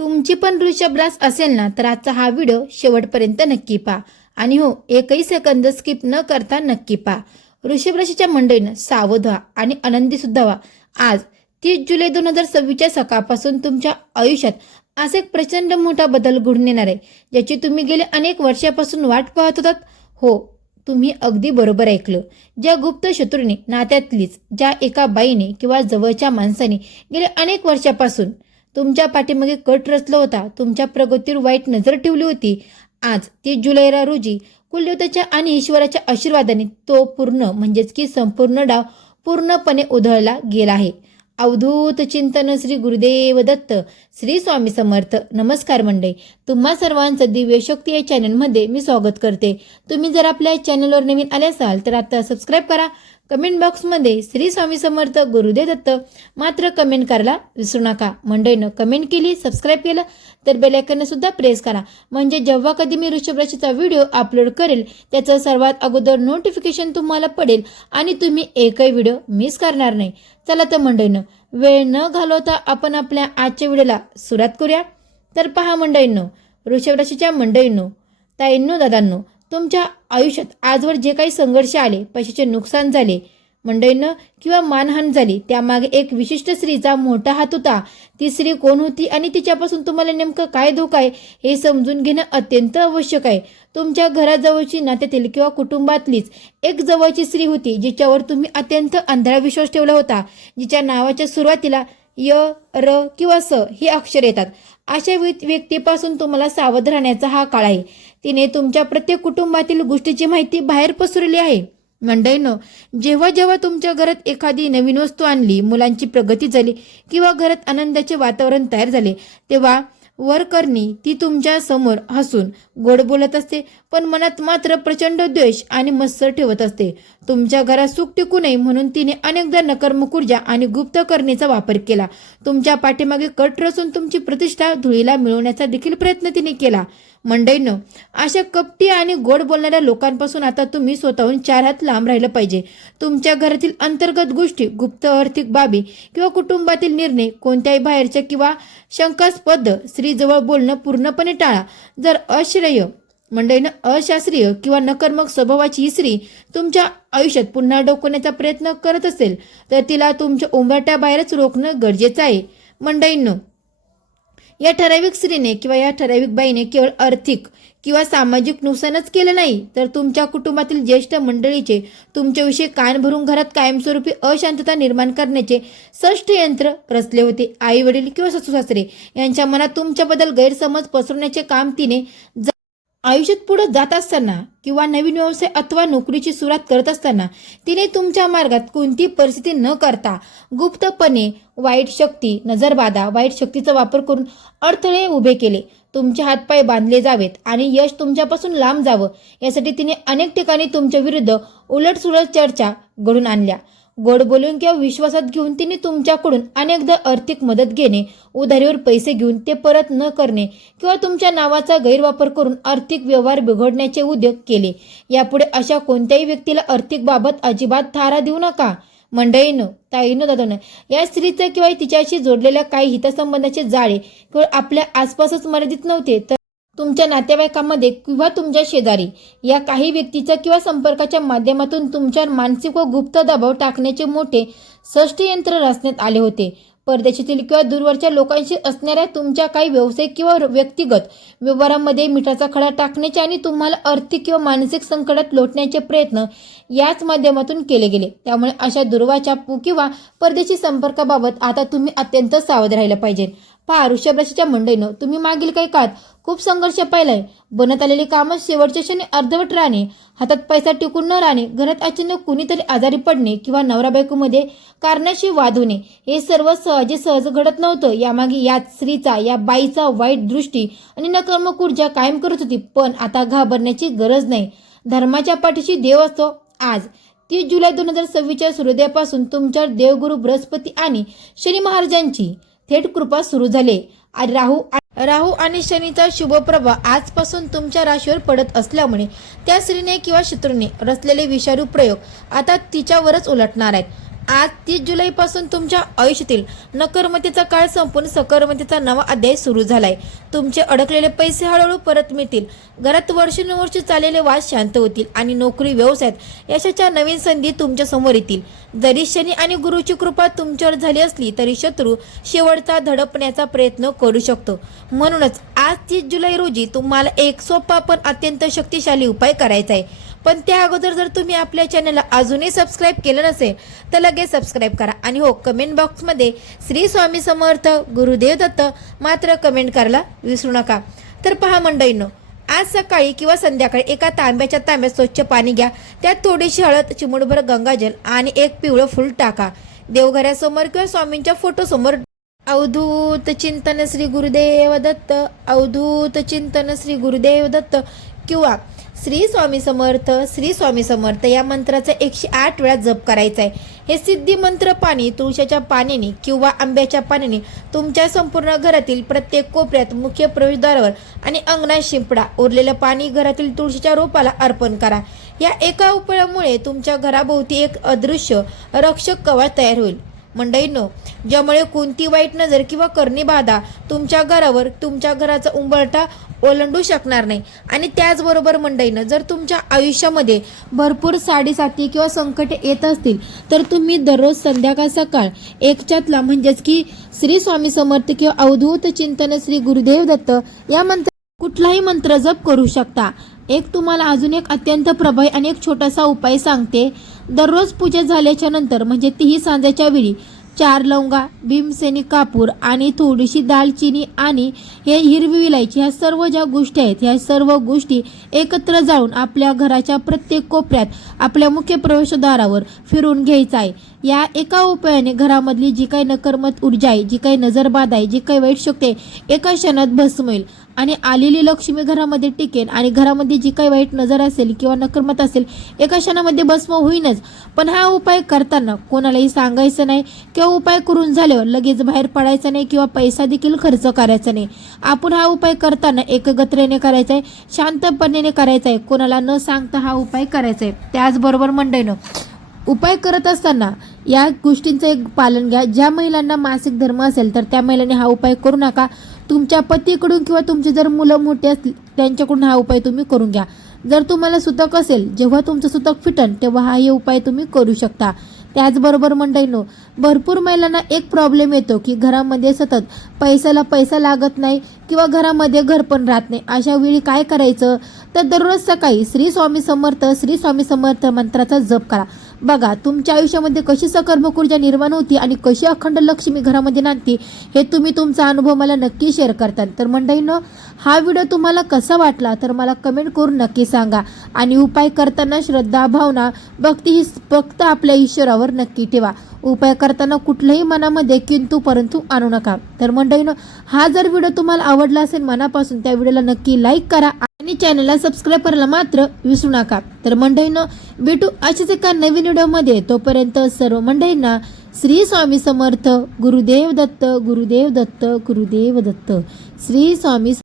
तुमची पण वृषभ रास असेल ना तर आजचा हा व्हिडिओ शेवटपर्यंत नक्की पहा आणि हो एकही सेकंद स्किप न करता नक्की पहा. वृषभ राशीच्या मंडळीनं सावध व्हा आणि आनंदी सुद्धा व्हा. आज 30 जुलै 2026च्या सकाळपासून तुमच्या आयुष्यात असा एक प्रचंड मोठा बदल घडून येणार आहे, ज्याची तुम्ही गेले अनेक वर्षापासून वाट पाहत होतात. हो, तुम्ही अगदी बरोबर ऐकलं. ज्या गुप्त शत्रूने, नात्यातलीच ज्या एका बाईने किंवा जवळच्या माणसाने गेले अनेक वर्षापासून तुमच्या पाठीमागे कट रचला होता, तुमच्या प्रगतीवर वाईट नजर ठेवली होती, आज 30 जुलै रोजी कुलदेवताच्या आणि ईश्वराच्या आशीर्वादाने तो पूर्ण म्हणजेच की संपूर्ण डाव पूर्णपणे उधळला गेला आहे. अवधूत चिंतन श्री गुरुदेव दत्त. श्री स्वामी समर्थ. नमस्कार मंडळी, तुम्हा सर्वांचं दिव्य शक्ती या चॅनलमध्ये मी स्वागत करते. तुम्ही जर आपल्या चॅनलवर नवीन आले असाल तर आता सबस्क्राईब करा. कमेंट बॉक्समध्ये श्री स्वामी समर्थ गुरुदेव दत्त मात्र कमेंट करायला विसरू नका. मंडळीनं कमेंट केली, सबस्क्राईब केलं तर बेल आयकॉन सुद्धा प्रेस करा, म्हणजे जेव्हा कधी मी वृषभ राशीचा व्हिडिओ अपलोड करेल त्याचं सर्वात अगोदर नोटिफिकेशन तुम्हाला पडेल आणि तुम्ही एकही व्हिडिओ मिस करणार नाही. चला तर मंडळीनं वेळ न घालवता आपण आपल्या आजच्या व्हिडिओला सुरुवात करूया. तर पहा मंडळींनो, वृषभ राशीच्या मंडळींनो, ताईंनो, दादांनो, तुमच्या आयुष्यात आजवर जे काही संघर्ष आले, पैशाचे नुकसान झाले मंडळींनो किंवा मानहानी झाली, त्यामागे एक विशिष्ट स्त्रीचा मोठा हात होता. ती स्त्री कोण होती आणि तिच्यापासून तुम्हाला नेमकं काय धोका आहे हे समजून घेणं अत्यंत आवश्यक आहे. तुमच्या घराजवळची, नात्यातील किंवा कुटुंबातलीच एक जवळची स्त्री होती, जिच्यावर तुम्ही अत्यंत आंधळा विश्वास ठेवला होता, जिच्या नावाच्या सुरुवातीला य, र किंवा स ही अक्षर येतात. अशा व्यक्तीपासून तुम्हाला सावध राहण्याचा हा काळ आहे. तिने तुमच्या प्रत्येक कुटुंबातील गोष्टीची माहिती बाहेर पसरवली आहे. मंडळींनो, जेव्हा जेव्हा तुमच्या घरात एखादी नवीन वस्तू आणली, मुलांची प्रगती झाली किंवा घरात आनंदाचे वातावरण तयार झाले, तेव्हा वरकरणी ती तुमच्या समोर हसून गोड बोलत असते, पण मनात मात्र प्रचंड द्वेष आणि मत्सर ठेवत असते. तुमच्या घरात सुख टिकू नये म्हणून तिने अनेकदा नकारात्मक ऊर्जा आणि गुप्त करणेचा वापर केला. तुमच्या पाठीमागे कट रचून तुमची प्रतिष्ठा धुळीला मिळवण्याचा देखील प्रयत्न तिने केला. मंडळींनो, अशा कपटी आणि गोड बोलणाऱ्या लोकांपासून आता तुम्ही स्वतःहून 4 हात लांब राहिलं पाहिजे. तुमच्या घरातील अंतर्गत गोष्टी, गुप्त आर्थिक बाबी किंवा कुटुंबातील निर्णय कोणत्याही बाहेरच्या किंवा शंकास्पद स्त्रीजवळ बोलणं पूर्णपणे टाळा. जर अशास्त्रीय किंवा नकारात्मक स्वभावाची ही स्त्री तुमच्या आयुष्यात पुन्हा डोकवण्याचा प्रयत्न करत असेल तर तिला तुमच्या उंबरठ्याबाहेरच रोखणं गरजेचं आहे. मंडळींनो, या ठराविक स्त्रीने किंवा या ठराविक बाईने केवळ आर्थिक किंवा सामाजिक नुकसानच केलं नाही, तर तुमच्या कुटुंबातील ज्येष्ठ मंडळीचे तुमच्याविषयी कान भरून घरात कायमस्वरूपी अशांतता निर्माण करण्याचे षड्यंत्र रचले होते. आई वडील किंवा सासू सासरे यांच्या मनात तुमच्याबद्दल गैरसमज पसरवण्याचे काम तिने आयुष्यात पुढे जात असताना किंवा नवीन व्यवसाय अथवा नोकरीची सुरुवात करत असताना तिने तुमच्या मार्गात कोणती परिस्थिती न करता गुप्तपणे वाईट शक्तीचा वापर करून अडथळे उभे केले. तुमचे हातपाय बांधले जावेत आणि यश तुमच्यापासून लांब जावं यासाठी तिने अनेक ठिकाणी तुमच्या विरुद्ध उलटसुलट चर्चा घडून आणल्या. गोड बोलून किंवा विश्वासात घेऊन तिने तुमच्याकडून अनेकदा आर्थिक मदत घेणे, उधारीवर पैसे घेऊन ते परत न करणे किंवा तुमच्या नावाचा गैरवापर करून आर्थिक व्यवहार बिघडण्याचे उद्योग केले. यापुढे अशा कोणत्याही व्यक्तीला आर्थिक बाबत अजिबात थारा देऊ नका. मंडळींनो, ताईंनो, दादांनो, या स्त्रीचं किंवा तिच्याशी जोडलेल्या काही हितसंबंधाचे जाळे केवळ आपल्या आसपासच मर्यादित नव्हते, तर तुमच्या नातेवाईकांमध्ये किंवा तुमच्या शेजारी या काही व्यक्तीच्या किंवा संपर्काच्या माध्यमातून तुमच्यावर मानसिक व गुप्त दबाव टाकण्याचे मोठे षड्यंत्र रचण्यात आले होते. परदेशातील किंवा दूरवरच्या लोकांशी असणाऱ्या तुमच्या काही व्यावसायिक किंवा व्यक्तिगत व्यवहारांमध्ये मिठाचा खडा टाकण्याचे आणि तुम्हाला आर्थिक किंवा मानसिक संकटात लोटण्याचे प्रयत्न याच माध्यमातून केले गेले. त्यामुळे अशा दूरवाच्या किंवा परदेशी संपर्काबाबत आता तुम्ही अत्यंत सावध राहिलं पाहिजे. पहा, वृषभ राशीच्या मंडळीनं, तुम्ही मागील काही काळात खूप संघर्ष पाहिलाय. बनत आलेली कामं शेवटच्या क्षणी अर्धवट राहणे, हातात पैसा टिकून न राहणे, घरात अचानक कुणीतरी आजारी पडणे किंवा नवरा बायकोमध्ये कारणाशी वाद होणे, हे सर्व सहज घडत नव्हतं. यामागे या स्त्रीचा, या बाईचा वाईट दृष्टी आणि नकारात्मक ऊर्जा कायम करत होती. पण आता घाबरण्याची गरज नाही. धर्माच्या पाठीशी देव असतो. आज 30 जुलै 2026च्या सूर्योदयापासून तुमच्यावर देवगुरु बृहस्पती आणि शनी महाराजांची थेट कृपा सुरू झाली. राहू आणि शनीचा शुभ प्रभाव आजपासून तुमच्या राशीवर पडत असल्यामुळे त्या स्त्रीने किंवा शत्रूने रचलेले विषारू प्रयोग आता तिच्यावरच उलटणार आहेत. आज 30 जुलैपासून तुमच्या आयुष्यातील नकर्मतेचा काळ संपून सकर्मतेचा नवा अध्याय सुरू झालाय. तुमचे अडकलेले पैसे हळूहळू परत मिळतील. घरात वर्षानुवर्ष चाललेले वाद शांत होतील आणि नोकरी व्यवसायात यशाच्या नवीन संधी तुमच्या समोर येतील. जरी शनी आणि गुरुची कृपा तुमच्यावर झाली असली तरी शत्रू शेवटचा धडपण्याचा प्रयत्न करू शकतो. म्हणूनच आज 30 जुलै रोजी तुम्हाला एक सोपा पण अत्यंत शक्तिशाली उपाय करायचा आहे. पण त्या अगोदर जर तुम्ही आपल्या चॅनलला अजूनही सबस्क्राईब केलं नसेल तर लगेच सबस्क्राईब करा आणि हो, कमेंट बॉक्समध्ये श्री स्वामी समर्थ गुरुदेव दत्त मात्र कमेंट करायला विसरू नका. तर पहा मंडळींनो, आज सकाळी किंवा संध्याकाळी एका तांब्याच्या तांब्यात स्वच्छ पाणी घ्या. त्यात थोडीशी हळद, चिमूटभर गंगाजल आणि एक पिवळं फूल टाका. देवघरासमोर किंवा स्वामींच्या फोटोसमोर अवधूत चिंतन श्री गुरुदेव दत्त, अवधूत चिंतन श्री गुरुदेव दत्त किंवा श्री स्वामी समर्थ, श्री स्वामी समर्थ या मंत्राचा 108 वेळा जप करायचा आहे. हे सिद्धी मंत्र पाणी तुळशीच्या पाण्याने किंवा आंब्याच्या पाण्याने तुमच्या संपूर्ण घरातील प्रत्येक कोपऱ्यात, मुख्य प्रवेशद्वारावर आणि अंगणात शिंपडा. उरलेलं पाणी घरातील तुळशीच्या रोपाला अर्पण करा. या एका उपायामुळे तुमच्या घराभोवती एक अदृश्य रक्षक कवच तयार होईल. मंडळींनो, ज्यामुळे कोणती वाईट नजर किंवा करणी बाधा तुमच्या घरावर, तुमच्या घराचा उंबरठा ओलांडू शकणार नाही. आणि त्याचबरोबर मंडळींनो, जर तुमच्या आयुष्यामध्ये भरपूर साडेसाती किंवा संकटे येत असतील तर तुम्ही दररोज संध्याकाळ सकाळ एकच्यातला म्हणजेच की श्री स्वामी समर्थ किंवा अवधूत चिंतन श्री गुरुदेव दत्त या मंत्र कुठलाही मंत्र जप करू शकता. एक तुम्हाला अजून एक अत्यंत प्रभावी आणि एक छोटासा उपाय सांगते. दररोज पूजा झाल्याच्या नंतर म्हणजे तीही सांजेच्या वेळी 4 लवंगा, भीमसेनी कापूर आणि थोडीशी दालचिनी आणि हे हिरवी इलायची, ह्या सर्व ज्या गोष्टी आहेत ह्या सर्व गोष्टी एकत्र जाळून आपल्या घराच्या प्रत्येक कोपऱ्यात आपल्या मुख्य प्रवेशद्वारावर फिरून घ्यायचा आहे. या एका उपायाने घरामधली जी काही नकर्मत ऊर्जा आहे, जी काही नजरबाधा आहे, जी काही वाईट शक्ती आहे एका क्षणात भस्म होईल आणि आलेली लक्ष्मी घरामध्ये टिकेल आणि घरामध्ये जी काही वाईट नजर असेल किंवा नकर्मत असेल एका क्षणामध्ये भस्म होईनच. पण हा उपाय करताना कोणालाही सांगायचं नाही किंवा उपाय करून झाल्यावर लगेच बाहेर पडायचं नाही किंवा पैसा देखील खर्च करायचा नाही. आपण हा उपाय करताना एकत्रेने करायचा आहे, शांतपणे करायचा आहे, कोणाला न सांगता हा उपाय करायचा आहे. त्याचबरोबर मंडळींनो, उपाय करत असताना या गोष्टींचं एक पालन घ्या. ज्या महिलांना मासिक धर्म असेल तर त्या महिलांनी हा उपाय करू नका. तुमच्या पतीकडून किंवा तुमचे जर मुलं मोठे असतील त्यांच्याकडून हा उपाय तुम्ही करून घ्या. जर तुम्हाला सुतक असेल, जेव्हा तुमचं सुतक फिटन तेव्हा हा उपाय तुम्ही करू शकता. त्याचबरोबर मंडळींनो, भरपूर महिलांना एक प्रॉब्लेम येतो की घरामध्ये सतत पैशाला पैसा लागत नाही किंवा घरामध्ये घर पण राहत नाही. अशा वेळी काय करायचं तर दररोज सकाळी श्री स्वामी समर्थ, श्री स्वामी समर्थ मंत्राचा जप करा. बघा तुमच्या आयुष्यामध्ये कशी सकर्मक ऊर्जा निर्माण होती आणि कशी अखंड लक्ष्मी घरामध्ये नांदते हे तुम्ही तुमचा अनुभव मला नक्की शेअर करतात. तर मंडळींनो, हा व्हिडिओ तुम्हाला कसा वाटला तर मला कमेंट करून नक्की सांगा. आणि उपाय करताना श्रद्धा, भावना, भक्ती ही फक्त आपल्या ईश्वरावर नक्की ठेवा. उपाय करताना कुठल्याही मनामध्ये किंतु परंतु आणू नका. तर मंडळींनो, हा जर व्हिडिओ तुम्हाला आवडला असेल मनापासून त्या व्हिडिओला नक्की लाईक करा आणि चॅनलला सबस्क्राईब करायला मात्र विसरू नका. तर मंडळींनो, भेटू अशाच एका नवीन व्हिडिओमध्ये. तोपर्यंत सर्व मंडळींना श्री स्वामी समर्थ, गुरुदेव दत्त, गुरुदेव दत्त, गुरुदेव दत्त, श्री स्वामी